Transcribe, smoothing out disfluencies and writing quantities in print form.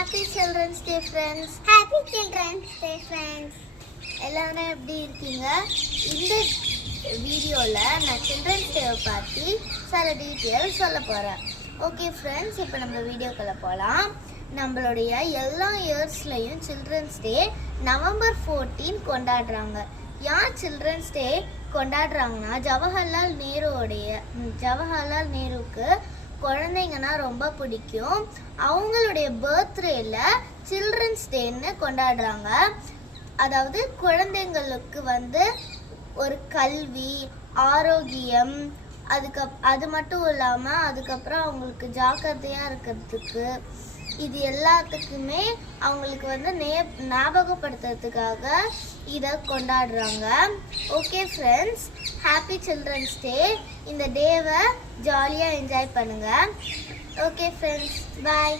Happy Children's Day friends. Happy Children's Day friends. எல்லாரும் எப்படி இருக்கீங்க? இந்த வீடியோல நான் சில்ட்ரன்ஸ் டேவை பற்றி சில டீட்டெயில்ஸ் சொல்ல போகிறேன். ஓகே ஃப்ரெண்ட்ஸ், இப்போ நம்ம வீடியோக்குள்ளே போகலாம். நம்மளுடைய எல்லா இயர்ஸ்லையும் சில்ட்ரன்ஸ் டே நவம்பர் 14 கொண்டாடுறாங்க. ஏன் சில்ட்ரன்ஸ் டே கொண்டாடுறாங்கன்னா ஜவஹர்லால் நேருவுக்கு குழந்தைங்கன்னா ரொம்ப பிடிக்கும். அவங்களுடைய பர்த்டேல சில்ட்ரன்ஸ் டேன்னு கொண்டாடுறாங்க. அதாவது குழந்தைங்களுக்கு ஒரு கல்வி, ஆரோக்கியம், அது மட்டும் இல்லாமல் அதுக்கப்புறம் அவங்களுக்கு ஜாக்கிரதையாக இருக்கிறதுக்கு, இது எல்லாத்துக்குமே அவங்களுக்கு ஞாபகப்படுத்துறதுக்காக இதை கொண்டாடுறாங்க. Okay friends, happy children's day. இந்த டேவை ஜாலியாக என்ஜாய் பண்ணுங்கள். ஓகே ஃப்ரெண்ட்ஸ், பாய்.